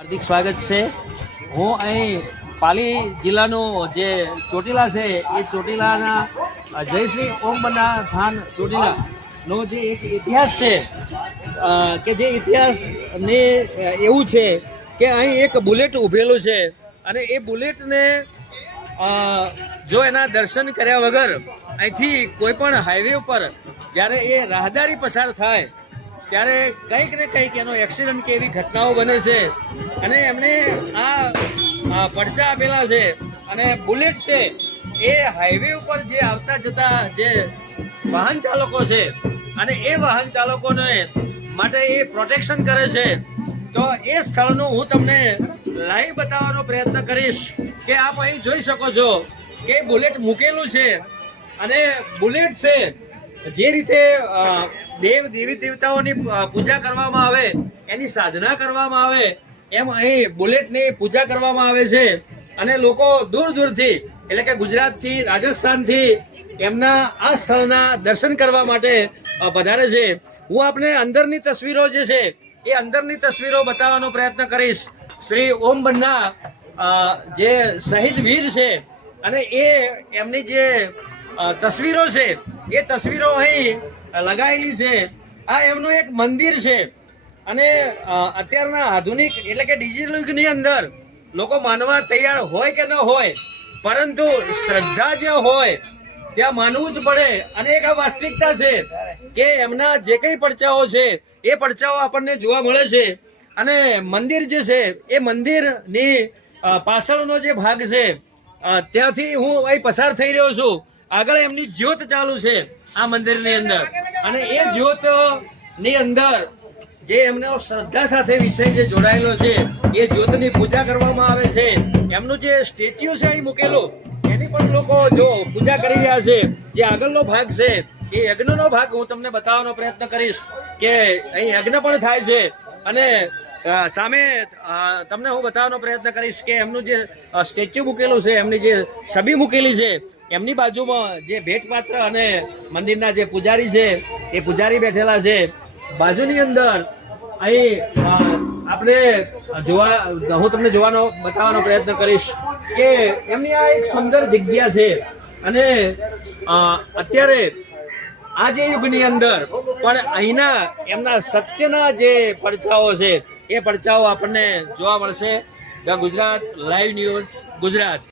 હાર્દિક સ્વાગત છે। હું અહીં પાલી જિલ્લાનું જે ચોટીલા છે એ ચોટીલાના જય શ્રી ઓમ બન્ના થાન ચોટીલાનો જે એક ઇતિહાસ છે કે જે ઇતિહાસને એવું છે કે અહીં એક બુલેટ ઊભેલું છે અને એ બુલેટને જો એના દર્શન કર્યા વગર અહીંથી કોઈ પણ હાઈવે ઉપર જ્યારે એ રાહદારી પસાર થાય ત્યારે કંઈક ને કંઈક એનો એક્સિડન્ટ કે એવી ઘટનાઓ બને છે અને એમને આ પડચા આપેલા છે અને બુલેટ છે એ હાઈવે ઉપર જે આવતા જતા જે વાહન ચાલકો છે અને એ વાહન ચાલકોને માટે એ પ્રોટેક્શન કરે છે। તો એ સ્થળનું હું તમને લાઈવ બતાવવાનો પ્રયત્ન કરીશ કે આપ અહીં જોઈ શકો છો કે બુલેટ મૂકેલું છે અને બુલેટ છે જે રીતે દેવી દેવતાઓની પૂજા કરવામાં આવે એની સાધના કરવામાં આવે એમ અહીં બુલેટની પૂજા કરવામાં આવે છે અને લોકો દૂર દૂરથી એટલે કે ગુજરાતથી રાજસ્થાનથી એમના આ સ્થળના દર્શન કરવા માટે પધારે છે। હું આપને અંદરની તસવીરો જે છે એ અંદરની તસવીરો બતાવવાનો પ્રયત્ન કરીશ। શ્રી ઓમ બન્ના જે શહીદ વીર છે અને એમની જે તસવીરો છે એ તસવીરો અહીં લગાવેલી છે। આ એમનું એક મંદિર છે અને અત્યારના આધુનિક એટલે કે ડિજિટલ યુગની અંદર લોકો માનવા તૈયાર હોય કે ન હોય પરંતુ શ્રદ્ધા જે હોય ત્યાં માનવું જ પડે અને એક આ વાસ્તવિકતા છે કે એમના જે કંઈ પડચાઓ છે એ પડચાઓ આપણને જોવા મળે છે અને મંદિર જે છે એ મંદિરની પાછળનો જે ભાગ છે ત્યાંથી હું અહીં પસાર થઈ રહ્યો છું। આગળ એમની જ્યોત ચાલુ છે આ મંદિરની અંદર અને એ જ્યોતની અંદર જે એમનો શ્રદ્ધા સાથે વિષય જે જોડાયેલો છે એ જ્યોતની પૂજા કરવામાં આવે છે। એમનું જે સ્ટેચ્યુ છે અહીં મૂકેલું એની પણ લોકો જો પૂજા કરી રહ્યા છે। જે આગળનો ભાગ છે એ યજ્ઞનો ભાગ હું તમને બતાવવાનો પ્રયત્ન કરીશ કે અહીં યજ્ઞ પણ થાય છે અને સામે તમને હું બતાવવાનો પ્રયત્ન કરીશ કે એમનું જે સ્ટેચ્યુ મૂકેલું છે એમની જે છબી મૂકેલી છે એમની બાજુમાં જે ભેટપાત્ર અને મંદિરના જે પૂજારી છે એ પૂજારી બેઠેલા છે। બાજુની અંદર અહીં આપણે હું તમને બતાવવાનો પ્રયત્ન કરીશ કે એમની આ એક સુંદર જગ્યા છે અને અત્યારે આ જે યુગની અંદર પણ અહીંના એમના સત્યના જે પડચાઓ છે એ પડચાઓ આપણને જોવા મળશે। The Gujarat live news Gujarat.